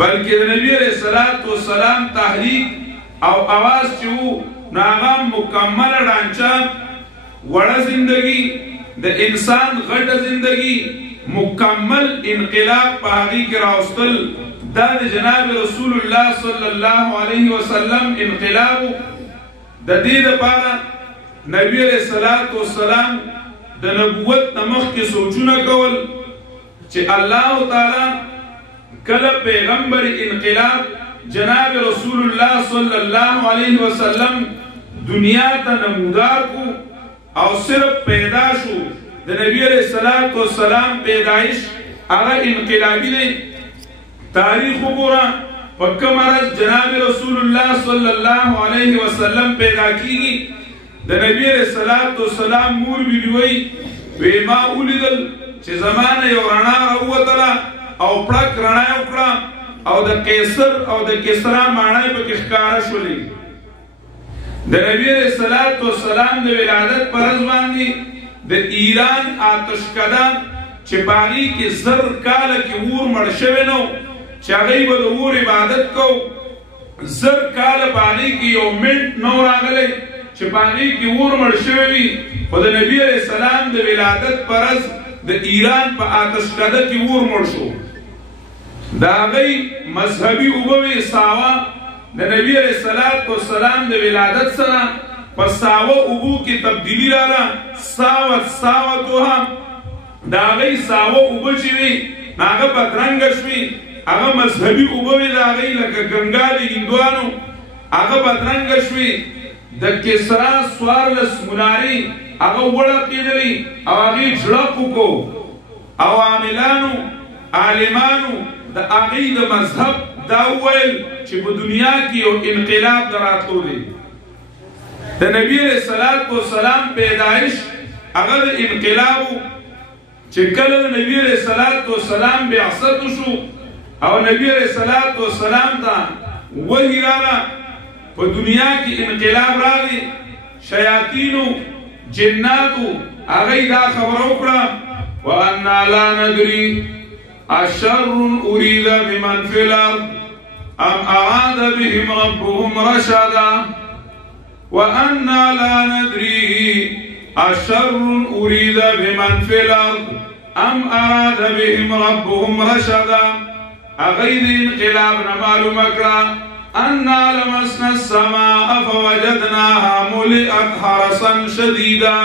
بلکې د نبی علیه الصلاة والسلام تحریک او آواز چې وو نو هغه مکمله ډانچه وړه زندگی د انسان غټه زندگی مکمل انقلاب په هغې کې راوستل دا د جناب رسول الله صلی الله علیه وسلم انقلاب د دې دپاره نبی علیه الصلاة والسلام د نبوت نه مخکې سوچونه کول چې الله تعالی کله پیغمبر انقلاب جناب رسول الله صلی الله علیه وسلم دنیا ته نمودار کو او صرف پیدا شو د نبی علیہ الصلوۃ والسلام پیدائش هغه انقلابی دی تاریخ وګوره په کوم ورځ جناب رسول الله صلی الله علیه وسلم پیدا کیږي د نبی علیہ الصلوۃ والسلام مور ویلوي وی ما ولیدل چې زمانه یو رڼا راووتله او پړک رڼا وکړه او د قیصر او د کسرا ماڼۍ پکې ښکاره شولې د نبی علیہ الصلوۃ والسلام د ولادت پر ورځ باندې د ایران آتشکده چې باغی کې زر کاله کې اور مړ شوی نو چې هغوی به د اور عبادت کو زر کاله باغی کې یو منټ نو راغلی چې باغی کې اور مړ شوی وي خو د نبی علیہ السلام د ولادت پر ورځ د ایران په آتشکده کې اور مړ شو د هغوی مذهبي اوبه وې ساوه د نبی علیہ الصلوۃ والسلام د ولادت سره په ساوه اوبو کې تبدیلی راغله ساوتها د هغوی ساوه اوبه چې وي هغه بدرنګه شوي هغه مذهبي اوبه وې د هغوی لکه ګنګا د هندوانو هغه بدرنګه شوي د کسرا 14 منارې هغه وړقېدلې او هغې جړق وکړو او عاملانو عالمانو د هغوی د مذهب دا وویل چې په دنیا کې یو انقلاب د راتلو دی د نبی علیہ الصلوۃ والسلام پیدائش هغه د انقلابو چې کله د نبی علیہ الصلوۃ والسلام بعثت شو او نبی علیہ الصلوۃ والسلام ته وحی راغله په دنیا کې انقلاب راغی شیاطینو جناتو هغوی دا خبره وکړه وانا لا ندري اشر اريد بمن في الارض ام اراد بهم ربهم رشدا وانا لا ندري اشر اريد بمن في الارض ام اراد بهم ربهم رشدا اغير انقلاب معلوم کړه انا لمسنا السماء فوجدناها ملئت حرسا شديدا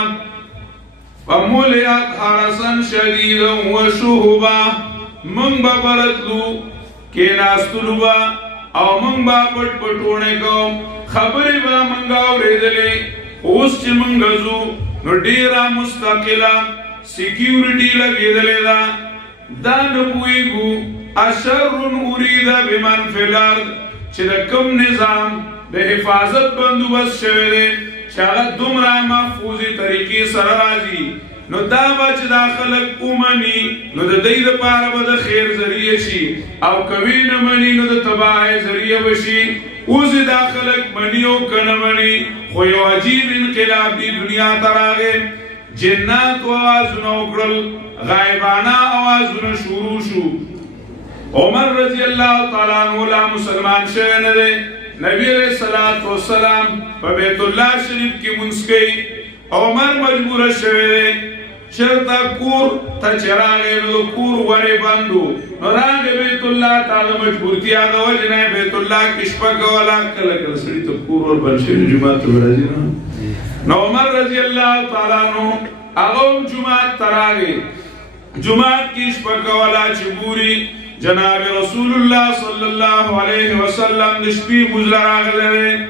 وملئت حرسا شديدا وشهبا من ببرتلو کیناستلو با او من با پټ پټونه کوم خبرې به منګه اورېدلې اوس چې منګه ځو نو ډېره مستقله سیکیورټي لګېدلې ده دا نه پوهېږو اشر اريد بمن فی الارض چې د کوم نظام د حفاظت بندوبست شوی دی چې هغه دومره محفوظې طریقې سره راځي نو دا به چې دا خلک ومني نو د دوی دپاره به د خیر ذریعه شي او کوي نه مني نو د تباهۍ ذریعه به شي اوس دا خلک مني او که نه مني خو یو عجیب انقلاب دی دنیا ته راغی جناتو اوازونه وکړل غایبانه اوازونه شروع شو عمر رضی الله تعالی عنہ لا مسلمان شوی نه دی نبی علیہ الصلوۃ والسلام په بیت الله شریف کې مونځ کوي عمر مجبور شوی دی چرته کور ته چې راغی نو کور ورې بندو نو راغی بیت الله تعالی مجبورتیا د وجې نه بیت الله کې شپه کوله کله کله سړي ته کور ور بند شي جومات ته راځي نو عمر رضی الله تعالی عنہ هغه جومات ته راغی جومات کې شپه کوله چې ګوري جناب رسول الله صلی الله علیه وسلم د شپې مزل راغلی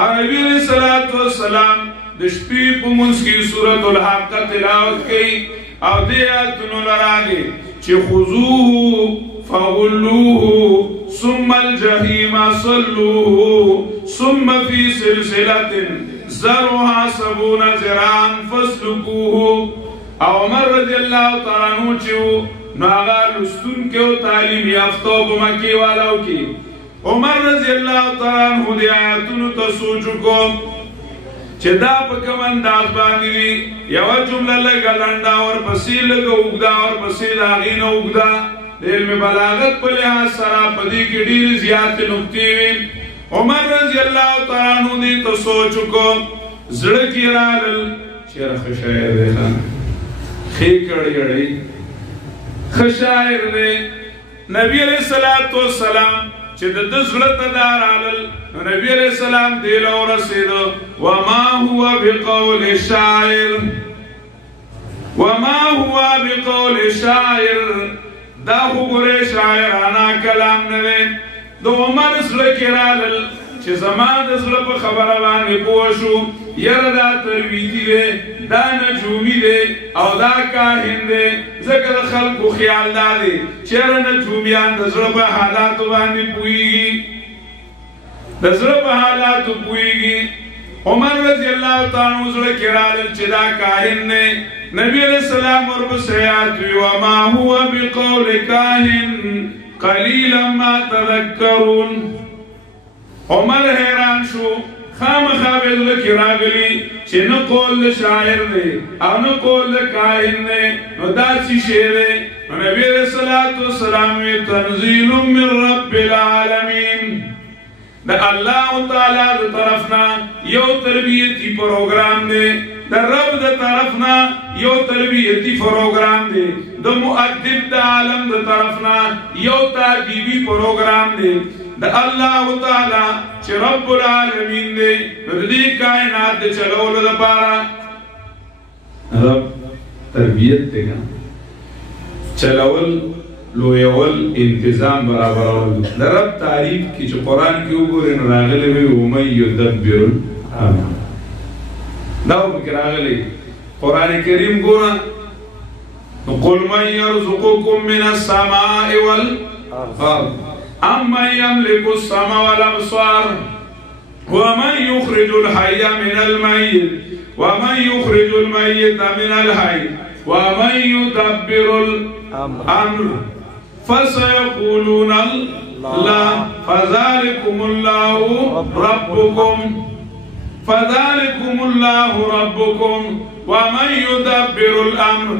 او نبی علیہ الصلوۃ والسلام د شپې په منځ کې سورۃ الحق تلاوت کوي او دې آیتونو راغلي چې خذوه فغلوه ثم الجحیم صلوه ثم في سلسلة ذرعها 70 ذراعا فاسلكوه او عمر رضی الله تعالی عنہ چې نو هغه لستونکي او تعلیم یافته په مکې والاو کې عمر رضی الله تعالی عنہ د آیاتونو ته سوچ وکړ چې دا په کوم انداز باندې یو جمله لږه لنډه ورپسې لږه اوږده ورپسې د هغې نه اوږده علم بلاغت په لحاظ سره په دې کې ډېرې زیاتې نکتې وي. عمر رضی الله تعالی عنہ دې ته سوچ وکړ، زړه کې رالل چېرې ښه شاعر دی، ښې کړی اړی ښه شاعر دی. نبی علیہ الصلوۃ والسلام چې د زړه ته دا رالل، نبی علیہ السلام دې له ورسېده، وما هو بقول شاعر، وما هو بقول شاعر، دا خو ګورې شاعرانه کلام نه دی. د عمر زړه کې رالل چې زما د زړه په خبره باندې پوه شو، یره دا ترویجي دی، دا نجومي دی او دا کاهن دی. ځکه د خلکو خیال دا دی چېرې نجومیان د زړه په حالاتو باندې پوهېږي، د زړه په حالاتو پوهېږي. عمر رضی الله تعالی عنہ زړه کې رالل چې دا کاهن دی. نبی علیہ السلام ورپسې آیات وی، وما هو بقول کاهن قلیلا ما تذکرون. عمر حیران شو، خامخا به زړه کې راغلی چې نه قول د شاعر دی او نه قول د کاهن دی، نو دا څه شی دی؟ نبی علیہ الصلوۃ والسلام وی، تنزیل من رب العالمین، د الله تعالی د طرفنا یو تربیتی پروګرام دی، د رب د طرفنا یو تربیتی پروګرام دی، د مؤدب د عالم د طرفنا یو تادیبی پروګرام دی. د الله تعالی چې رب العالمین دی، د دې کائنات د چلولو لپاره رب تربیت دی، چلول لویول انتظام برابرول. د رب تعریف کې چې قرآن کې وګورئ نو راغلی وی، ومن یدبر الامر، دا پکې راغلی. قرآن کریم ګوره، قل من یرزقکم من السماء والارض امن یملک السمع والابصار ومن یخرج الحی من المیت ومن یخرج المیت من الحی ومن یدبر الامر فسيقولون الله فذلكم الله ربكم ومن يدبر الامر.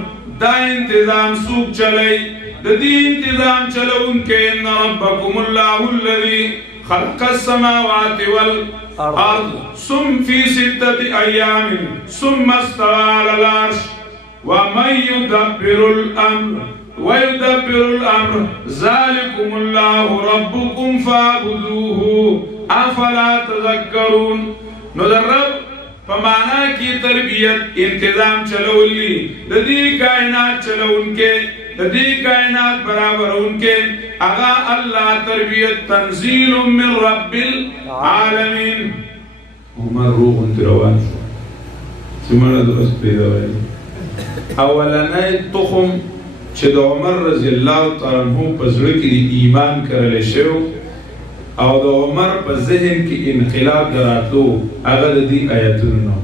دا انتظام سوق چلی، د دې انتظام چلون کې ان ربكم الله الذي خلق السماوات والارض ثم في 6 ايام ثم استوى على العرش ومن يدبر الامر ذلكم الله ربكم فاعبدوه افلا تذكرون. نو در رب په معنا کې تربیت، انتظام چلولی، د دې کائنات چلونکې، د دې کائنات برابرونکې هغه الله تربیت. تنزیل من رب العالمین. عمر روح روان شو چې مړه درست پیدا وایي. اولنی تخم چې د عمر رضی الله تعالی عنہ په زړه کې ایمان کرلی شو او د عمر په ذهن کې انقلاب دراتلو، هغه د دې آیتونو.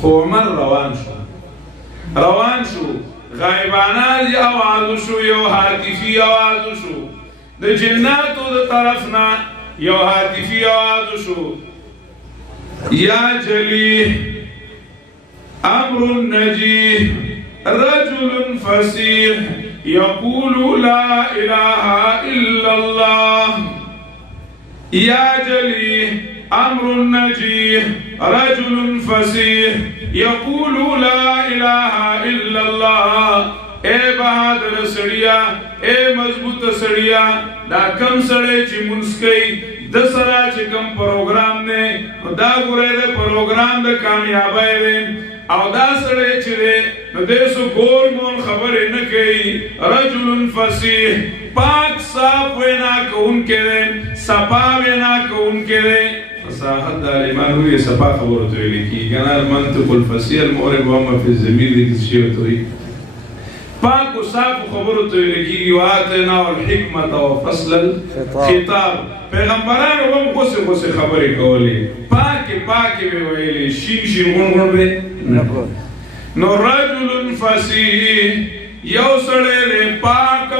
خو عمر روان شو، غایبانه آواز شو، یو هاتفي آواز شو، د جناتو د طرفنا یو هاتفي آواز شو، یا جلیح امر نجیح رجل فصیح یقول لا اله الا الله. یا جلیح امر نجیح رجل فصیح یقول لا اله الا الله. اے بہادر سڑیا، اے مضبوط سڑیا، دا کم سڑے چی منسکی د سرا چې کوم پروګرام نه، دا ګوره د پروګرام د کامیابی دی او دا سړی چې دی نو دې سو ګول مول خبرې نه کوي. رجل فصیح، پاک صاف وینا کوونکی دی، صفا وینا کوونکی دی. فصاحت د عالمان وی صفا خبرو ته ویل کېږي، کنه المنطق الفصیح المعرب وما فی الضمیر دې شی ورته وایي. پاک و صاف خبرو ته ویل کېږي. وآتیناه الحکمة وفصل الخطاب. پیغمبرانو هم غوسې خبرې کولې، پاکې به ویلې، شین غونغون به نه کول. نو رجل فصیح یو سړی دی پاک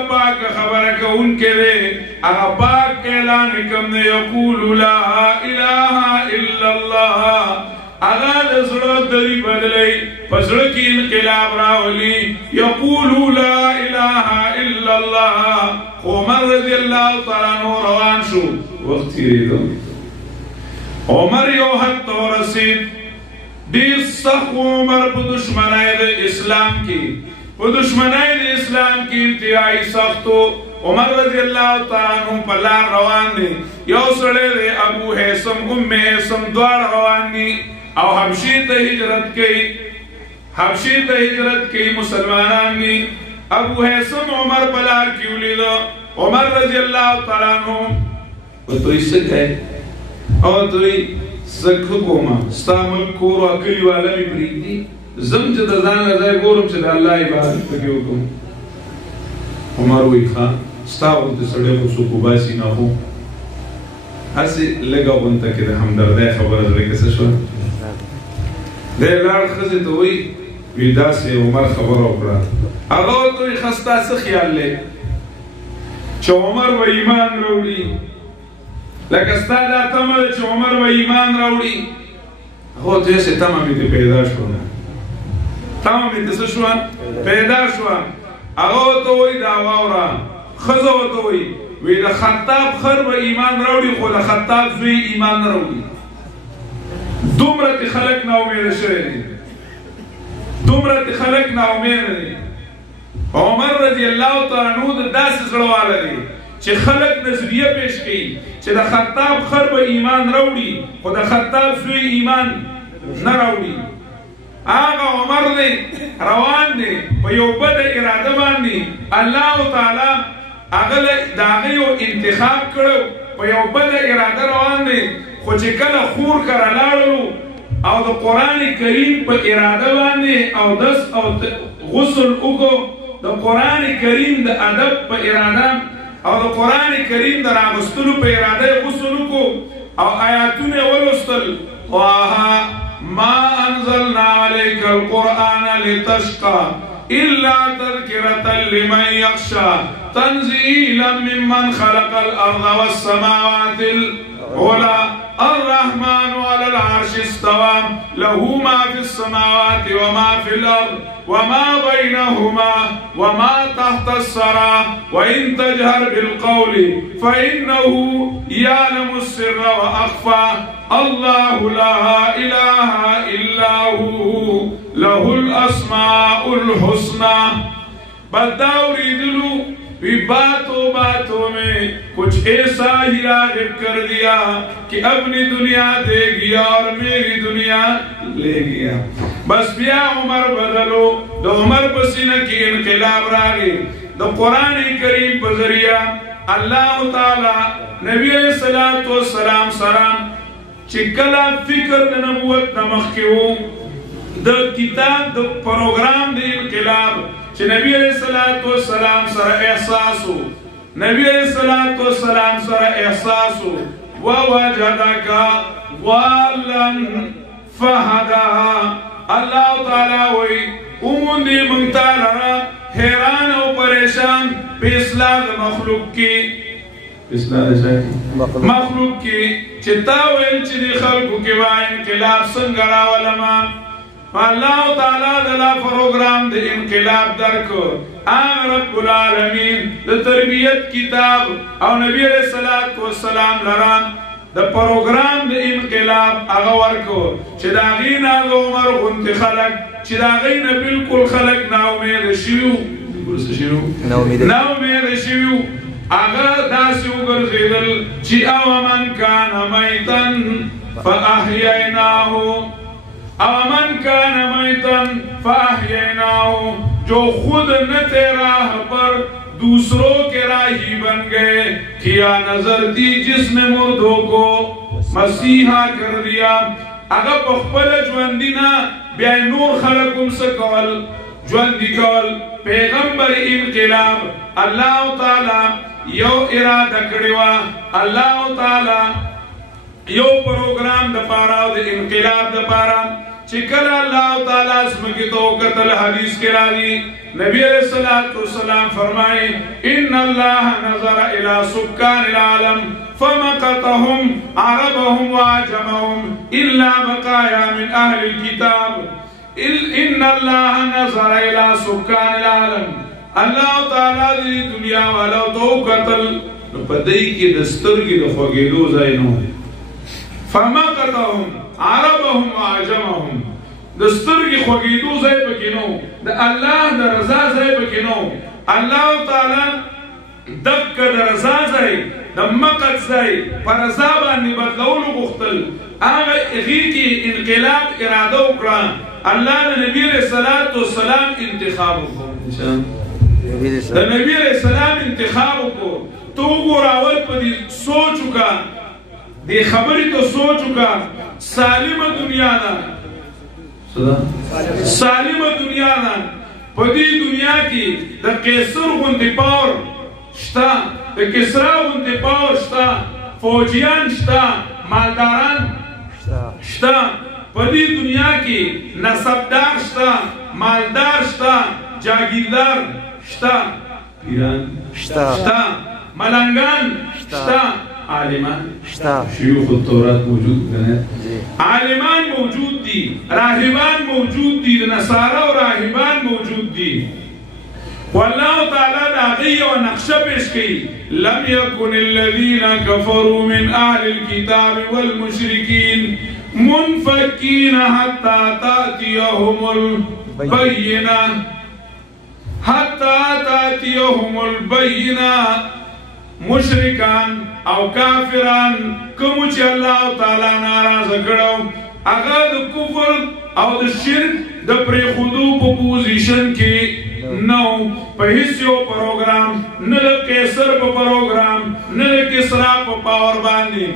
خبره کوونکی دی، هغه پاک اعلان کوم دی. یقول لا اله الا الله، هغه د زړه دری بدلی، په زړه کې انقلاب راولي. یقول لا اله الا الله، عمر رضی الله تعالی عنہ روان شو وخت تیریدو عمر یو حد ته ورسید ډیر سخت عمر په دشمنای د اسلام کې په دشمنای د اسلام کې انتهایی سختو عمر رضی الله تعالی عنہ په لار روان دي یو سړی دی ابو حیثم ام حیثم دوار روان دي او حبشي ته هجرت کوي مسلمانان دي ابو حیثم عمر په لار کې ولیدو عمر رضی الله تعالی عنہ وتوي څه او دوی زکه کومه ستامل کور او کلی والا می پریدي زم چې د ځان راځي ګورم چې د الله عبادت پکې وکم عمر وی ښا ستاو د سړی خو سو کو باسي نه هو هسي لګا غونته کې د همدردۍ خبره درې کیسه شو د لار خزه ته وی ودا سه عمر خبر وکړه هغه دوی خستا څه خیال لې چې عمر و ایمان وروړي لکه ستا دا تمه چې عمر و ایمان راوړي هو ته څه تمه مې پیدا شو تمه مې څه شو پیدا شو هغه ته وای دا واورا خزه ته وای وی د خطاب خر و ایمان راوړي خو د خطاب زوی ایمان نه راوړي دومره خلک نه امید شوی دي دومره خلک نه امید دي عمر رضی الله تعالی عنہ د داس زړواله دي چې خلک نظریه پیش کړي چې د خطاب خر به ایمان راوړي خو د خطاب زوی ایمان نه راوړي هغه عمر دی روان دی په یو بد اراده باندې الله تعالی هغه د هغه یو انتخاب کړو په یو بد اراده روان دی خو چې کله خور کړه لاړو او د قران کریم په اراده باندې او دس او غسل وکړو د قران کریم د ادب په اراده او د قران کریم د راغستلو په اراده غسل وکړو او آیاتونه ولوستل طه ما انزلنا عليك القرآن لتشقى إلا تذكرة لمن يخشى تنزيلا ممن خلق الأرض والسماوات العلى الرحمن على العرش استوى له ما في السماوات وما في الأرض وما بينهما وما تحت الثرى وإن تجهر بالقول فإنه يعلم السر وأخفى الله لا إله إلا هو له الأسماء الحسنى بداوری دلو بھی باتوں میں کچھ ایسا ہی راغب کر دیا کہ اپنی دنیا دے گیا اور میری دنیا لے گیا بس بیا عمر بدلو دو عمر پسینہ کی انقلاب راگی دو قرآن کریم بذریعہ اللہ تعالی نبی علیہ السلام سرام چکلا فکر د نبوت نمخ کیو د کتاب د پروګرام د انقلاب چې نبی علیہ السلام سره احساسو نبی علیہ السلام سره احساسو ووجدک ضالا فهدى الله تعالی وی اومندی منتالا حیران او پریشان په اصلاح مخلوق کی مخلوق کی چتا ویل چې د خلقو کې وای انقلاب څنګه راولما الله تعالی دلا پروګرام د انقلاب درکو رب العالمین د تربیت کتاب او نبی علیہ السلام لران د پروګرام د انقلاب هغه ورکو چې دا غینا عمر غنت خلق چې دا غینا بالکل خلق نا امید شیو نا امید شیو اگر داسو گرزیدل چی او من کان میتن فاحییناه او من کان میتن فاحییناه جو خود نتے راہ پر دوسروں کے راہی بن گئے کیا نظر دی جس نے مردوں کو مسیحا کر دیا اگر بخبل جواندینا بیائی نور خلقم سکول جواندی کول پیغمبر انقلاب اللہ تعالی یو اراده کړیوا الله تعالی یو پروګرام د پاره د انقلاب د پاره چې کله الله تعالی اسمګي تو قتل حدیث کې راځي نبی علیہ السلام فرمایي ان الله نظر الى سكان العالم فمقتهم عربهم وعجمهم الا بقايا من اهل الكتاب ان الله نظر الى سكان العالم الله تعالی دې دنیا والا تو قتل پدای کې د سترګې د خوګېدو ځای نو فمقتهم عربهم وعجمهم د سترګې خوګېدو ځای پکې نو د الله د رضا ځای پکې نو الله تعالی دک د رضا ځای د مقت ځای پر رضا باندې بدلولو غوښتل هغه هغې کې انقلاب اراده وکړه الله د نبی علیه الصلاة والسلام انتخاب وکړو د نبی علیہ السلام انتخاب کو تو ګوراول په دې سوچ وکا دې خبرې ته سوچ وکا سالمه دنیا ده سالمه دنیا ده په دې دنیا کې د قیصر غوندې پاور شته د کسرا غوندې پاور شته فوجیان شته مالداران شته په دې دنیا کې نسبدار شته مالدار شته جاگیردار شتا پیران شتا ملنگان شتا عالمان شتا شیوخ التورات موجود ہے عالمان موجود دی راہبان موجود دی نصارہ و راہبان موجود دی واللہ تعالیٰ داغی و نقشہ پیش کی لم یکن الذین کفروا من اہل الكتاب والمشرکین منفکین حتی تأتیہم البینہ حتی تاتیهم البینہ مشرکان او کافران کوم چې الله تعالی ناراض کړو هغه د کفر او د شرک د پرېښودو په پوزیشن کې نو په هیڅ یو پروګرام نه د قیصر په پروګرام نه د کسرا په پاور باندې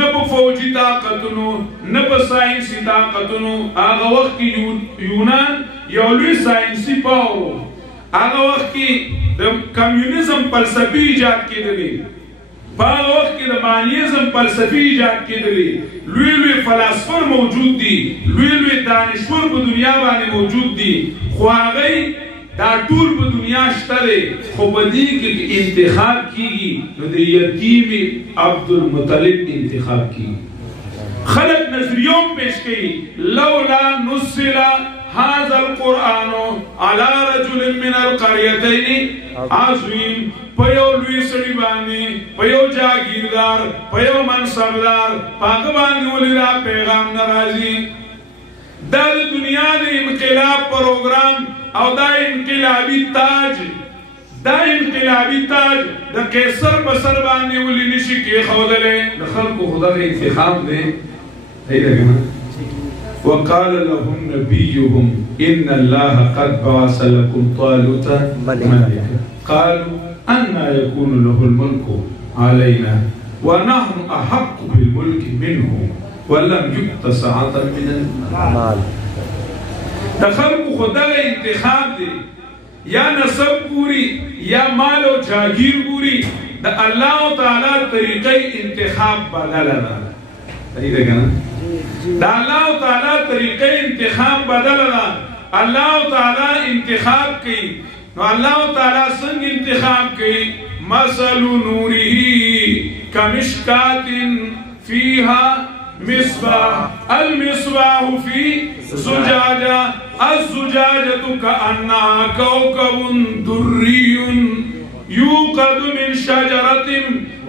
نه په فوجي طاقتونو نه په ساینسي طاقتونو هغه وخت کې یونان یو لوی ساینسي پاور هغه وخت کې د کمیونیزم فلسفي ایجاد کېدلی په هغه وخت کې د مانیزم فلسفي ایجاد کېدلی لوی لوی فلاسفر موجود دي لوی لوی دانشور په دنیا باندې موجود دي خو هغه دا ټول په دنیا شته دی خو په دې کې انتخاب کېږي نو د یتیم عبدالمطلب انتخاب کېږي خلق نظریوم پیش کوي لولا نزل هذا القرآن على رجل من القريتين عظيم پیو لوی سړي باندې پیو جاگیردار پیو منصبدار پاک باندې ولدا پیغام ناراضي دا دنیا د انقلاب پروګرام او دا انقلابی تاج د قیصر په سر باندې ولې نشي کې خوللې د خلکو خدای انتخاب دی وقال لهم نبيهم إن الله قد بعث لكم طالوت ملكا قالوا أنى يكون له الملك علينا ونحن أحق بالملك منه ولم يؤت سعة من المال دخلوا خدای انتخاب دی یا نسب ګوري یا مال او جاگیر ګوري د الله تعالی طریقې انتخاب بدل نه صحیح ده کنه دا الله تعالی طریقې انتخاب بدل نه الله تعالی انتخاب کوي نو الله تعالی څنګه انتخاب کوي مثل نوره کمشکات فيها مصباح المصباح في زجاجة الزجاجة كأنها كوكب دري يوقد من شجرة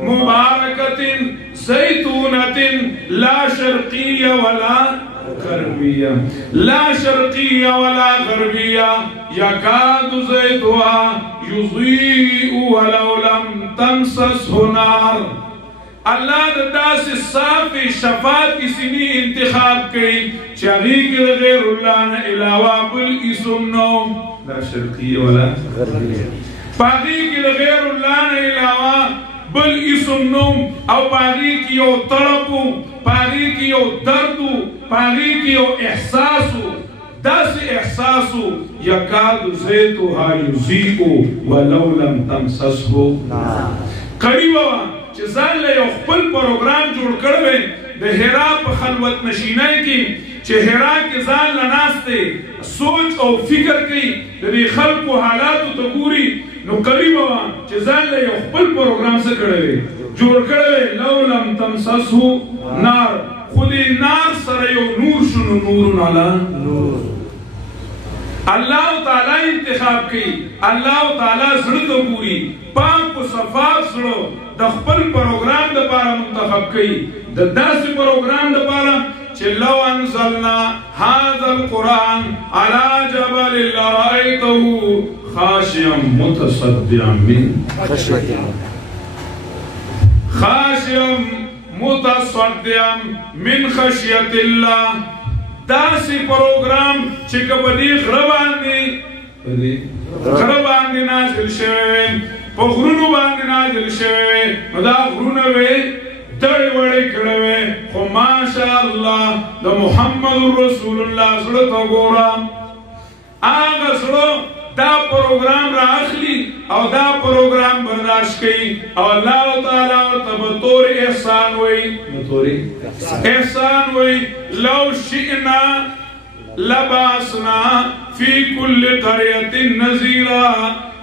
مباركة زيتونة لا شرقية ولا غربية لا شرقية ولا غربية يكاد زيتها يضيء ولو لم تمسسه نار اللہ داس صاف شفاعت کی سینی انتخاب کئی چاہی کے غیر اللہ نے علاوہ بل اسم نوم لا شرقیہ ولا غربیہ پاگی کے غیر اللہ نے علاوہ بل اسم نوم او پاگی کی یو تڑپو پاگی کی یو دردو پاگی کی یو احساسو داس احساسو یکاد زیتوها یزیئو ولو لم تمسسو قریبا چې ځان له یو خپل پروګرام جوړ کړی د هرا په خلوت نشینۍ کې چې هرا کې ځان له ناستې سوچ او فکر کوي د دې خلکو حالاتو ته ګوري نو قریبه وه چې ځان له یو خپل پروګرام څه کړی جوړ کړی لو لم تمسسه نار خو دې نار سره یو نور شو نو نور علی نور الله تعالی انتخاب کوي الله تعالی زړه ته ګوري پاک او صفاف زړه د خپل پروګرام لپاره منتخب کوي د داسې پروګرام لپاره چې لو انزلنا هذا القرآن على جبل لرأيته خاشعا متصدعا من خشية الله خاشعا متصدعا من خشية الله داسې پروګرام چې کبدي غره باندې نازل شوی په غرونو باندې نازل شوی نو دا غرونه وې دړې وړې کړې وې خو ماشاء الله د محمد رسول الله زړه ته ګوره هغه زړه دا پروګرام را اخلي او دا پروګرام برداشت کوي او الله تعالی ورته به طور احسان وایي احسان وایي لو شئنا لبعثنا في كل قرية نذيرا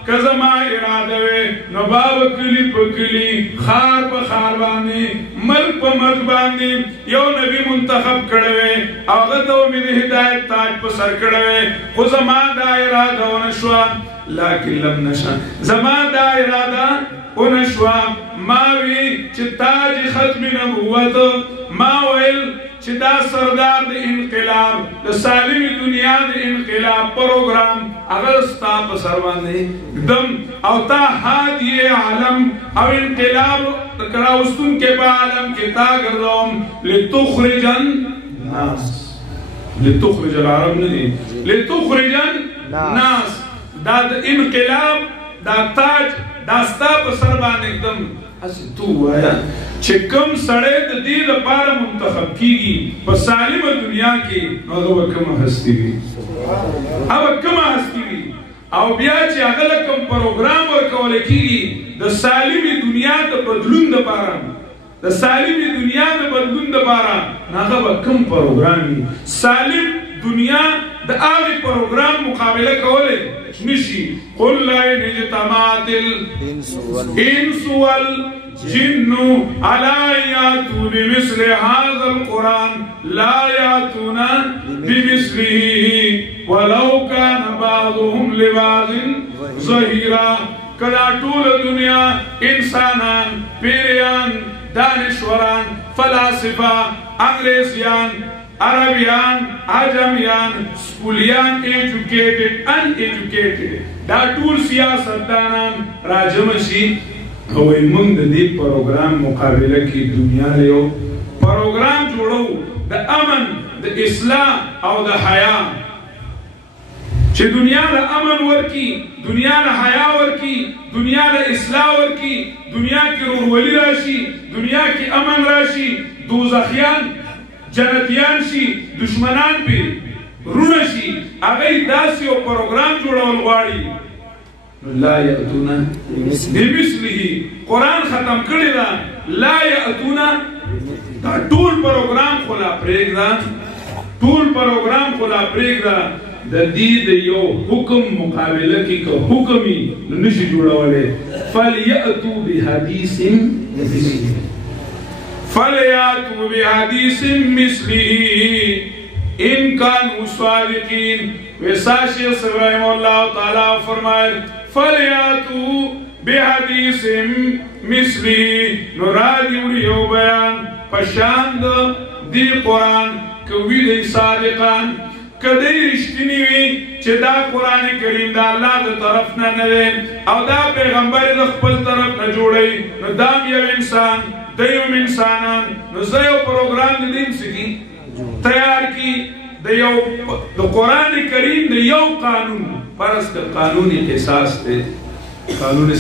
کزما اراده وي نو باب کلی په کلی خار په خار باندې ملک په ملک باندې یو نبی منتخب کړی وي هغه ته امید هدایت تاج په سر کړی وي خو زما دا اراده ونشوه لکن لم نشا زما دا اراده ونشوه ما وی چې تاج ختم نبوت ما ویل چې دا سردار د انقلاب د سالمي دنیا د انقلاب پروګرام اگر ستا په سر باندې دم او تا هادي عالم او انقلاب کراوستون کې په عالم کې تا ګرځوم لتخرج الناس لتخرج العرب نه لتخرج الناس دا د انقلاب دا تاج دا ستا په سر باندې دم اس تو وایا چې کوم سړی د دې لپاره منتخب کیږي په سالمه دنیا کې نو هغه کومه هستی وي او کومه هستی وي او بیا چې هغه کوم پروګرام ورکول کیږي د سالمه دنیا د بدلون لپاره د سالمه دنیا د بدلون لپاره هغه کوم پروګرام سالم دنیا د هغه پروګرام مقابله کوله نشي قل لا اجتماعت الانس والجن على ياتوا بمثل هذا القرآن لا ياتون بمثله ولو كان بعضهم لبعض ظهيرا کدا ټول دنیا انسانان پیریان دانشوران فلاسفه انګریزیان عربیان عجمیان سکولیان ایجوکیٹڈ ان ایجوکیٹڈ دا ټول سیاستدانان راجم شي او موږ د دې پروګرام مقابله کې دنیا له یو پروګرام جوړو د امن د اصلاح او د حیا چې دنیا له امن ورکی دنیا له حیا ورکی دنیا له اصلاح ورکی دنیا کې ورولي راشي دنیا کې امن راشي دوزخیان جنتیان شي دشمنان پی رونه شي هغه داسې یو پروګرام جوړول غواړي لا یاتونا بمثله قرآن ختم کړی دا لا یاتونا دا ټول پروګرام خلا پرېږده ټول پروګرام خلا پرېږده د دې د یو حکم مقابله کې که حکمي نشي جوړولی فلیاتوا بحدیث مثله فَلْيَأْتُوا بِحَدِيثٍ مِثْلِهِ إِنْ كَانُوا صَادِقِينَ ویسا شیخ ابراہیم اللہ تعالیٰ فرمائے فَلْيَأْتُوا بِحَدِيثٍ مِثْلِهِ نرادی اڑیو بیان پشاند دی قرآن کوی دی صادقان کدی رشتنی وی چې دا قرآن کریم دا اللہ دا طرف نه نده او دا پیغمبر دا خپل طرف نه جوڑی نو دام یو انسان دیوم انسانان نو زیو پروگرام دیم سکی تیار کی د قرآن کریم د یو قانون پرست قانون قصاص تے قانون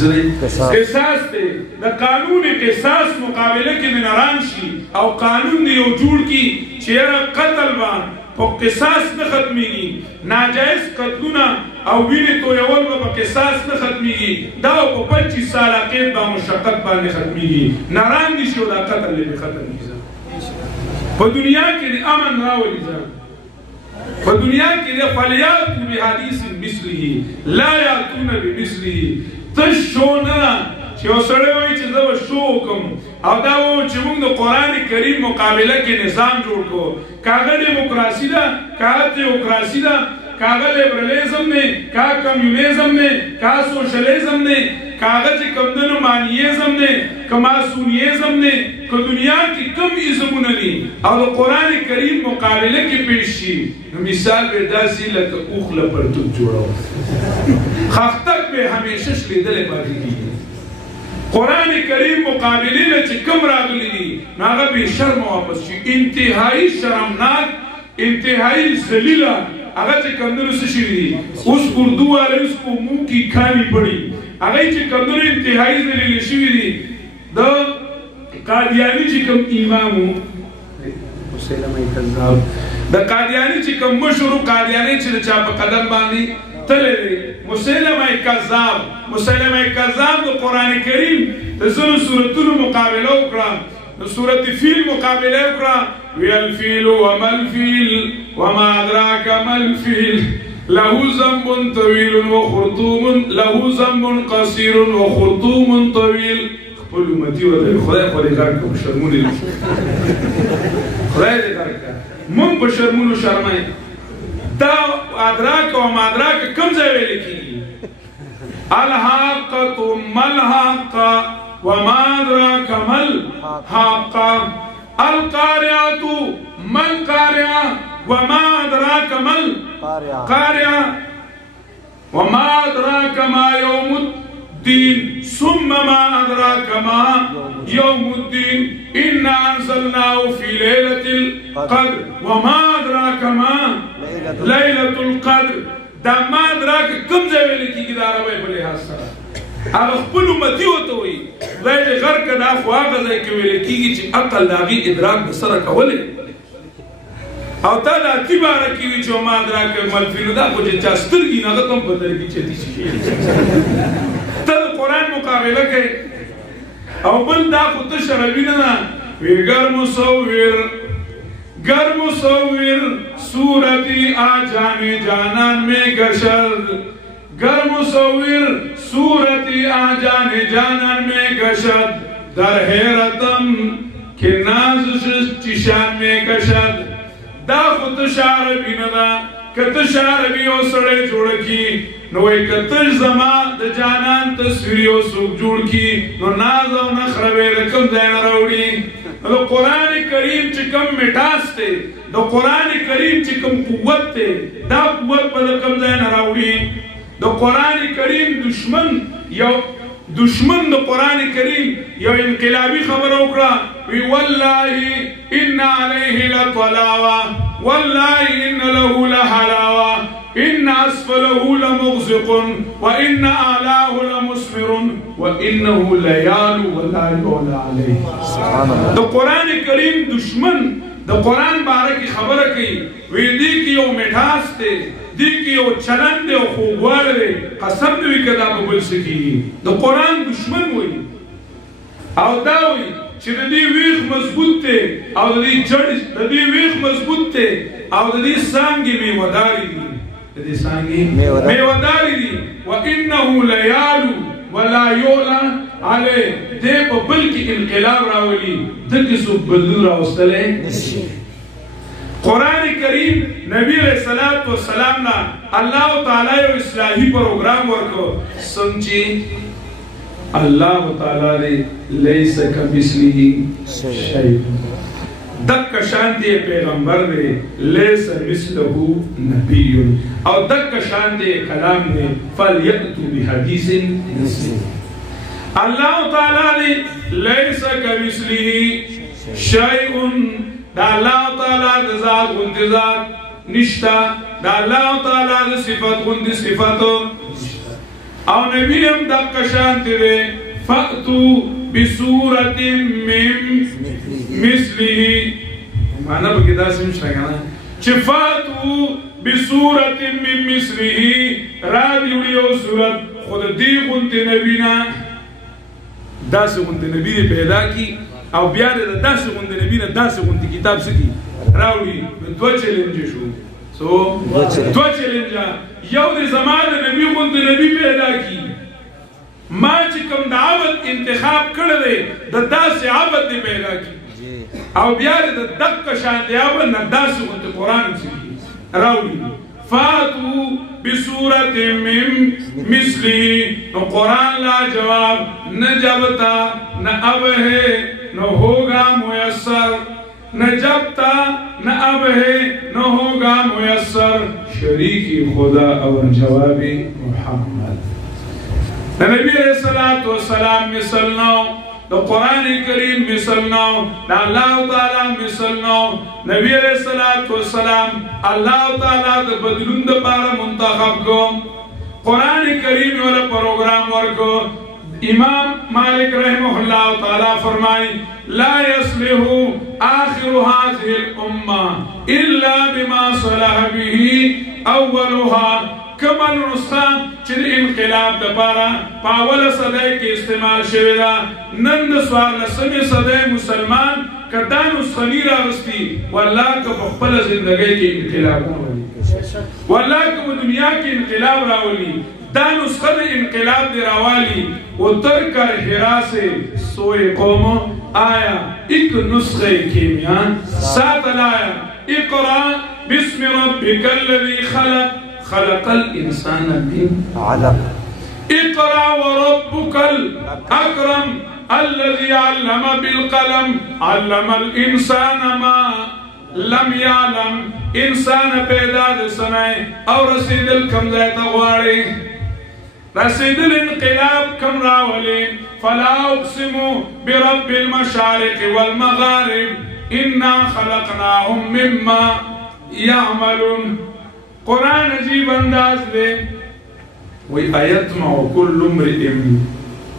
قصاص تے د قانون قصاص مقابله کې منران شي او قانون دی یو جوړ کی چیرې قتل با په قصاص نه ختميږي ناجائز قتلونه او وینې تو یو په قصاص نه ختميږي دا په 25 سال کې د مشقت باندې ختميږي ناران دي شو دا قتل لې ختم کیږي په دنیا کې د امن راولي ځان په دنیا کې د فلیات به حدیث مثله لا یاتون بمثله تشونه چې اوسړې وای چې دا شو کوم او دا و چې موږ د قران کریم مقابله کې نظام جوړ کو کاغه دیموکراسي ده کاغه تیوکراسي ده کاغه لیبرلیزم نه کا کمیونیزم نه کا سوشلیزم نه کاغه چې کمدنو مانیزم نه کما سونیزم نه که دنیا کې کم ازمونه دي او د قرآن کریم مقابله کې پیش شي مثال به داسې لکه اوښ له پرتوب جوړول خښتک به همیشه شلیدلی پاتې کېږي قرآن کریم مقابله له چې کم راغلي دي نو هغه بې شرمه واپس شي انتهایی شرمناک انتهایی ذلیله هغه چې کمدنو څه شوي دي اوس اردو والا اس کو منہ کی کھانی پڑی هغه چې کمدنو انتهایی ذلیله شوي دي د قادیانی چې کوم امام مسلمه کذاب د قادیانی چې کوم مشهور قادیانی چې د چا په قدم باندې تللی دی مسلمه کذاب د قرآن کریم د ځینو سورتونو مقابله وکړه د سورت فیل مقابله وکړه وی الفیل وما الفیل وما ادراک ما الفیل له ذنب طویل وخرطوم له ذنب قصیر وخرطوم طویل خپل امتی ورته خدای خو دې غږ کوم شرمونه خدای دې غږ مونږ په شرمونو شرمای دا ادراک او ما ادراک کوم ځای ویل کیږي الحاقة ما الحاقة وما ادراك ما الحاقة القارعة ما القارعة وما ادراك ما القارعة وما ادراك ما يوم الدين ثم ما ادراك ما يوم الدين إنا أنزلناه في ليلة القدر وما ادراك ما ليلة القدر دا ما ادراك کم ځای ویل کیږي د عربۍ په لحاظ سره هغه خپل امتي ورته وایي خدای دې غر که دا خو هغه ځای کې ویل کېږي چې عقل د هغې ادراک د سره کولی او تا د اتي باره کې وي چې وما ادراک ما الفیل دا خو چې چا سترګي نه هغه ته هم پته لګي چې دي شي ته د قرآن مقابله کوې او بل دا خو ته شروي نه ده وی گر مصور صورتی آ جانے جانان میں گشد گر مصور صورتی آ جانے جانان میں گشد در حیرتم کہ ناز چشان میں گشد دا خود شاربی ندا کت شاربی او سڑے جوڑ کی نوے کتش زما دا جانان تصویری او سوک جوڑ کی نو ناز او نخروے رکم دین روڑی دا قرآن کریم چکم مٹاس تے دا قرآن کریم چکم قوت تے دا قوت پا دا کم دین روڑی دا قرآن کریم دشمن دا قرآن کریم یو انقلابی خبر اکڑا وی واللہ ان علیہ لطلاوہ واللہ ان له لحلاوہ ان اسفلہ لمغزق وان اعلاہ لمسمر وانه لیال ولا یعلا علیہ دا قرآن کریم دشمن دا قرآن بارکی خبر کی وی دی کی یو مٹھاس تے دی کی یو چلن دے و خوبوار دے قسم دوی کدا ببل سکی دا قرآن دشمن ہوئی او دا ہوئی چی دا دی ویخ مضبوط تے او دا دی جڑ دا دی ویخ مضبوط تے او دا دی سانگی میوداری دی دا دی سانگی میوداری دی وَإِنَّهُ لَيَالُ وَلَا يُولَا عَلَيْهِ دے پا بلکی انقلاب راولی دکی سو بلدو راوستلے قرآن کریم نبی علیہ السلام نا اللہ تعالی و اصلاحی پروگرام ورکو سمچی اللہ تعالی دے لیس کمثلہ شیء دک شانتی پیغمبر دے لیس مثلہ نبی او دک شانتی کلام دے فَلْيَأْتُ بِحَدِيثٍ اللہ تعالی دے لیس کمثلہ شیء دا اللہ تعالیٰ دا ذات غندی ذات نشتا دا اللہ تعالیٰ دا صفت غندی صفتو او نبی ہم دقا شانتی دے فَأْتُو بِسُورَةٍ مِّن مِثْلِهِ مانا بکی دا سمجھ رہا نا چھ فَأْتُو بِسُورَةٍ مِّن مِثْلِهِ را دیوڑی او صورت خود دی غندی نبینا دا سے غندی نبی دی پیدا کی او بیا د داسې غوندې نبی نه داسې غوندې کتاب سکی راوړي دوه چیلنجې شو دوه چیلنجه یو د زما د نبی غوندې نبی پیدا کی ما چې کوم د عبد انتخاب کړی دی د داسې عبد دی پیدا کی او بیا د دقه شان دی عبد نه داسې غوندې قرآن سکی راوړي فاتو بسورت من مثلی. نو قرآن لا جواب نہ جب تا نہ اب ہے نہ ہوگا میسر، نہ جب تا نہ اب ہے نہ ہوگا میسر. شریکی خدا اور جواب محمد. نبی علیہ الصلوۃ والسلام مثل نو، تو قرآن کریم مثل نو، دا اللہ تعالی مثل نو. نبی علیہ الصلوۃ والسلام اللہ تعالی دا بدلون دا پارا منتخب کو، قرآن کریم والا پروگرام ورکو. امام مالک رحمہ اللہ تعالی فرمائی لا يصلح آخر هذه الامة الا بما صلح به اولها. کمل نسخه چې د انقلاب دپاره په اوله صدۍ کې استعمال شوې ده، نن د څوارلسمې صدۍ مسلمان که دا نسخه نی راغستي والله که په خپله زندګۍ کې انقلاب راولي، والله که په دنیا کې انقلاب راولي، دا نسخه د انقلاب دی راوالی. و تر کر حرا سے سوئے قوم آیا ایک نسخه کیمیان ساتھ لایا. اقرا بسم ربک الذی خلق خلق الانسان من علق. اقرا وربك الاكرم الذي علم بالقلم علم الانسان ما لم يعلم. انسان پیدا د سنائے اور رسیدل کم ذات غواړي، رسیدل انقلاب کم راولي. فلا اقسم برب المشارق والمغارب انا خلقناهم مما يعملون. قرآن عجیب انداز دے. وی ایتمع کل امرئ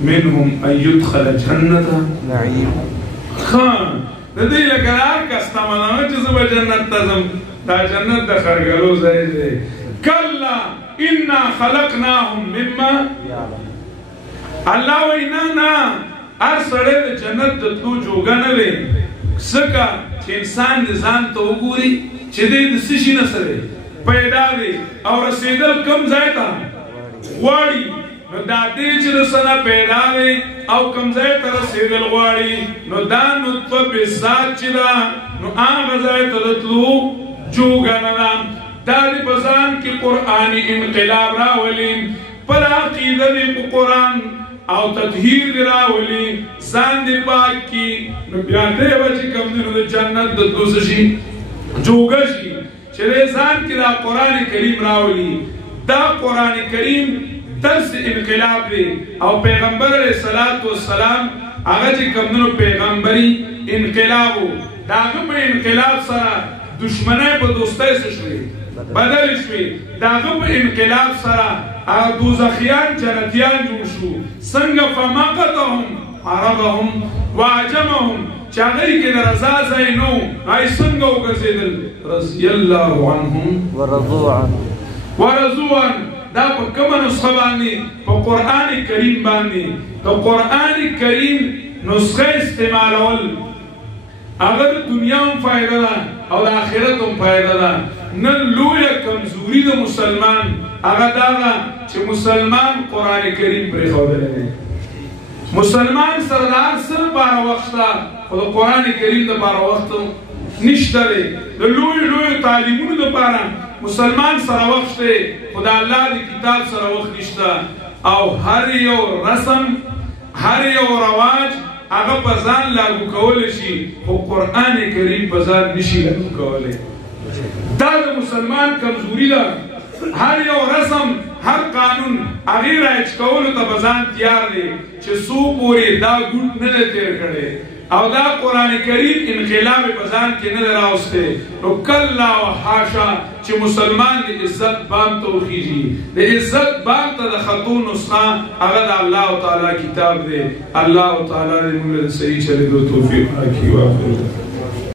منهم ان يدخل جنت نعیم. خان ندی لکرار کستا منانا چیز با جنت تزم، دا جنت دا خرگلو زی دے. کلا انا خلقناهم مما اللہ وینا نا ار سڑے دا جنت دا تو جوگا نوے سکا چی انسان نظام تو گوری چی دے دا سشی نسرے پیدا دی او رسیدل کم زیتا غواړي. نو دا دې چې رسنه پیدا دی او کم زیتا رسیدل غواړي، نو دا نطفه بذات چې دا نو هغه ځای ته تلو جوګه نه ده. دا د په ځان کې قرآني انقلاب راولي، پر عقیده دی په قرآن او تطهیر دی راولي، ځان دی پاک کی. نو بیا دی به چې کوم دی نو د جنت د تلو څه شي جوګه شي. چرے ځان کې دا قرآن کریم راولي. دا قرآن کریم درس انقلاب دی او پیغمبر علیہ الصلوۃ والسلام هغه چې کومو پیغمبري انقلابو، دا هغه په انقلاب سره دشمنی په دوستۍ سره شوې بدل شوې. دا هغه په انقلاب سره هغه دوزخیان جنتیان جوړ شو. څنګه فمقتهم عربهم وعجمهم چې هغه کې د رضا ځای نو هغه څنګه وګرځېدل. رضی الله عنهم ورضوا عنه. دا په کومه نسخه باندې؟ په قرآن کریم باندې. د قرآن کریم نسخه استعمالول هغه د دنیا هم فایده ده او د آخرت هم فایده ده. نن لویه کمزوري د مسلمان هغه دا ده چې مسلمان قرآن کریم پرېښودلی دی. مسلمان سره د هر څه لپاره وخت شته، خو د قرآن کریم دپاره وخت نشته دی. د لویو تعلیمونو دپاره مسلمان سره وخت شته، خو د الله د کتاب سره وخت نشته. او هر یو رسم هر یو رواج هغه په ځان لاګو کولی شي، خو قرآن کریم په ځان نشي لاګو کولی. دا د مسلمان کمزوري ده. هر یو رسم هر قانون هغې رایج کولو ته په ځان تیار دی چې څو پورې دا ګوټ نه دی تیر کړی او دا قرآن کریم انقلاب په ځان کې نه دی راوستی. نو کلا و حاشا چې مسلمان د عزت بام ته وخیږي. د عزت بام ته د خطو نسخه هغه د الله تعالی کتاب دی. الله تعالی دې موږ له صحیح چلېدو توفیق راکړي.